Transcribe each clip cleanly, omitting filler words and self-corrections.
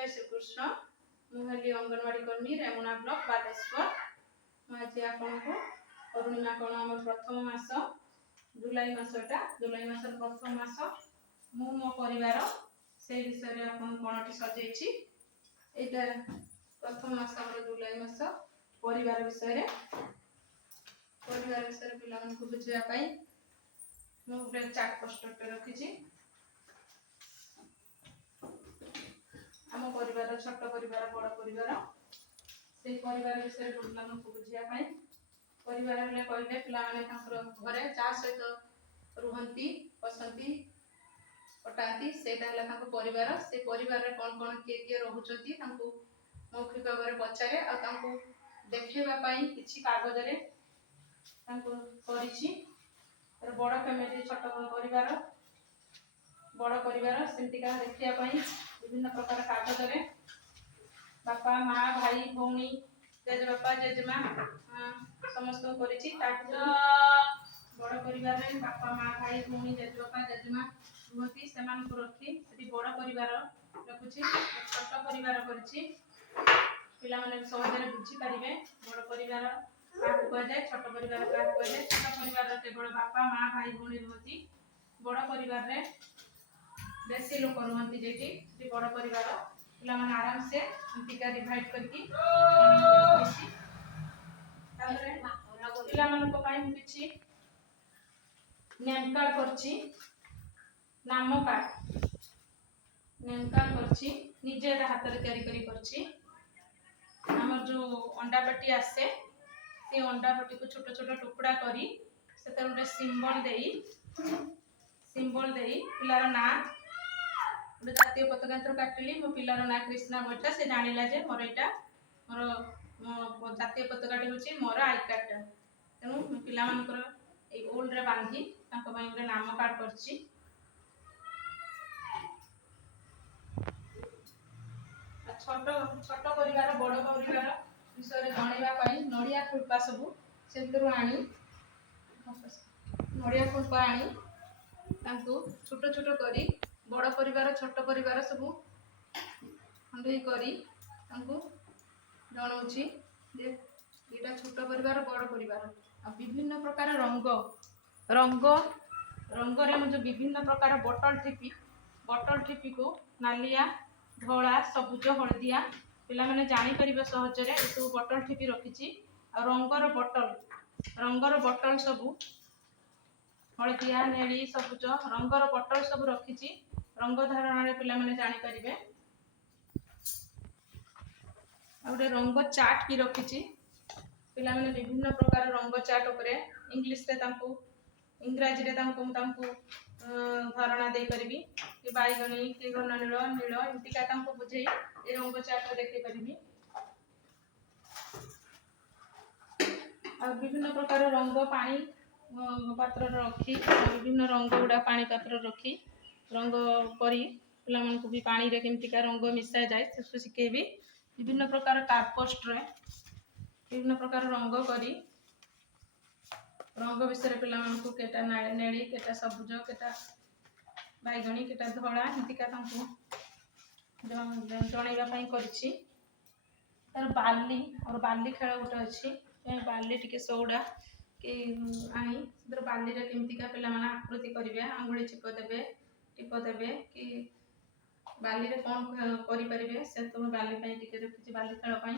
जय श्री कृष्ण मुझे अंगनवाड़ी कर्मी रेमुना ब्लॉक बालेश्वर मुझे आपको अरुणिमा कौन आम प्रथम मास जुलाई मासटा जुलाई मास प्रथम मास मु मो परिवार से विषय आपन कौन सजेची एटा प्रथम मास जुलाई मास परिवार विषय पिला बुझापी मुझे चार्ट पोस्टर रखी आम परिवार छोट परिवार बड़ परिवार से परिवार विषय पिलाମାନଙ୍କୁ बुझिया पाई परिवार रे कहले पिला माने घरे जा सहित रुहंती बसंती पटाती सेटा हला ताको परिवार से परिवार रे कोन के रहउचती ताको मौखिक भाव पचारे आ ताको देखेबा पाई किछि कागज रे ताको करिछि बड़ फैमिली छोट परिवार सेमतिका देखिया पाई विभिन्न प्रकार कागज रे बापा माँ भाई भौणी जेजे बापा जेजेमा समस्त करिछि बड़ परिवार रे बापा माँ भाई भौणी जेजे बापा जेजेमा रुहती सेमान को रखी सेठी बड़ परिवार रखुछि छोट परिवार करिछि पिला माने सहज रे बुझी परिबे बड़ परिवार काट को जाय छोट परिवार काट को जाय छोट परिवार केवल बापा माँ भाई भौणी रुहती बड़ परिवार रे बेसी लोक रुहती जेठी बड़ परिवार पिला माने आराम से टीका डिवाइड करके तारे पिला मान को पाई किछि नेम कार्ड करछि नाम कार्ड करछि निजे हाथ रे तयारी करी करछि हमर जो अंडा पट्टी आसे से अंडा पट्टी को छोट छोट टुकड़ा करी सेतर उडे सिंबल देई पिलार ना उडे जातीय पताका अंतर काटली मो पिलार ना कृष्णा बट्टा से जानिला जे मोर एटा मोर जातीय पताकाटी होची मोर आई कार्ड तेनु मो पिला मानकर ए ओल्ड रे बांधी ताको पई उडे नाम कार्ड करछि छोट परिवार बड़ परिवार विषय जणेबा पाई नडिया खुलपा सब से भीतर आनी नडिया खुलपा आनी तांको छोट छोट करी बड़ परिवार छोट परिवार सब खंडे करी तांको जणाउछि जे एटा छोट परिवार बड़ परिवार आ विभिन्न प्रकार रंग रे जो विभिन्न प्रकार बटल टिपी को नालिया धला सबुज हलदिया पिला माने जानि परिबे सहज रे ए सब बटल टिपी रखिछि आ रंगर बटल सब हलदिया नेली सबुज रंगर बटल सब रखिछि रंग धारण रे पिला माने जानि परिबे आ उडे रंग चार्ट भी रखिछि पिला माने विभिन्न प्रकार रंग चार्ट उपरे इंग्लिश रे तांको इंग्रजी रे तांको धारणा दे परिबी कि बाईगणी कि घन नील नील इंटिका तांको बुझेई ए रंग चार्ट देखि परिबी आ विभिन्न प्रकार रंग पानी पात्र रखी विभिन्न रंग गुडा पानी पात्र रखी रंग करी पिला मन को भी पानी रे केमतिका रंग मिसा जाय से सिखेबी विभिन्न प्रकार कार्डपोस्ट रे विभिन्न प्रकार रंग करी रंग विषय पिला मन को केटा नेली केटा सबुज केटा बाईगणी केटा धला इंटिका तांको जणैबा पई करछि तार बाली खेल गोटे अच्छी बाली टिके सौड़ा कि आनी से बाली रे केमतिका पिला माने आकृति करिवे आंगुली टिप देबे कि बाली रे कोन करि परिबे से तो बाली पई टिके रखिछि बाली खेल पई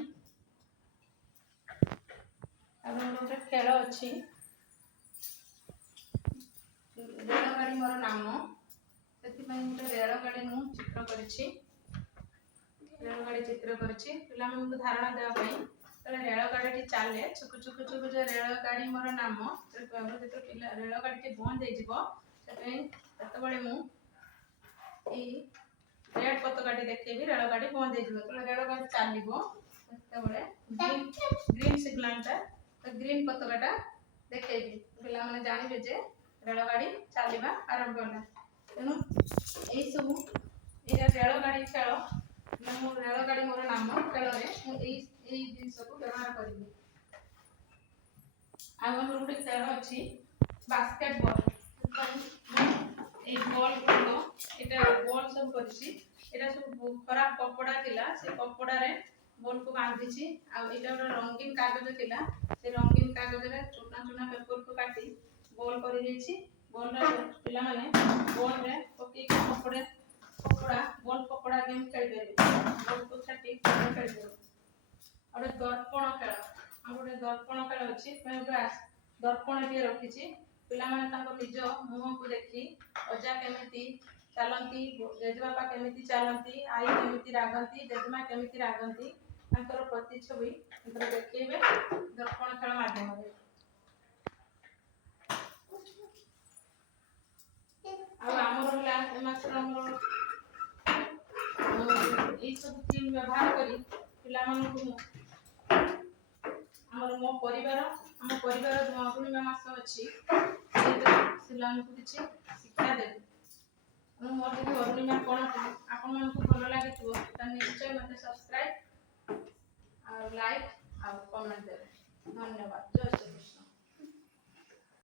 अब गोटे खेल अच्छी रेलगाड़ी मोर नाम से गोटे रेलगाड़ी मु चित्र करिछि रेलगाड़ी चित्र करिछि पिला मन को धारणा देबा पई तले रेलगाड़ी चले छुक छुक छुक जे रेलगाड़ी मोर नाम से कहबो जे पिला रेलगाड़ी बंद हो जिवो तते बळे मु ई रेड पताकाटी देखेबी रेलगाड़ी बंद हो जिवो तले रेलगाड़ी चलिबो तते बळे ग्रीन सिग्नलटा तो ग्रीन पताकाटा देखेबी पिला माने जानिबे जे रेलगाड़ी चलिबा आरंभ होला तेनु एई सब ए रेलगाड़ी खेल मो रेलगाड़ी मोर नाम खेल रे मु एई जिंस को व्यवहार करिबी आगो गोटे खेल अछि बास्केटबॉल ए बॉल को एटा बॉल सब करछि एटा सब खराब कपड़ा थिला से कपड़ा रे बॉल को बांधिची आ एटा रंगीन कागज थिला से रंगीन कागज रे चुना चुना पेपर को काटी बॉल कर देछि बॉल रे पिला माने बॉल रे पकी कपड़ा बॉल पकड़ा गेम खेल बॉल को छाटी खेल और दर्पण खेल और गोटे दर्पण खेल अछि दर्पण टिए रखिछि पिला माने ताको निज मुह को देखि अजा केमिति चलती जेजेबापा केमिति चलती आई केमिति रागंती जेजेमा केमिति रागंती तांकर प्रतिच्छवि तांकर देखैबे दर्पण खेल माध्यम रे अब आमर होला एमासर हमर ए सब टीम व्यवहार करी पिला मानकु हमर मो परिवार हम परिवार जो पूर्णिमा मास अछि सिलानको किछि शिक्षा देबे मोर जदि अरुणिमा कोन आपन मन को भलो लागितो त निश्चय मते सब्सक्राइब और लाइक और कमेंट देबे धन्यवाद।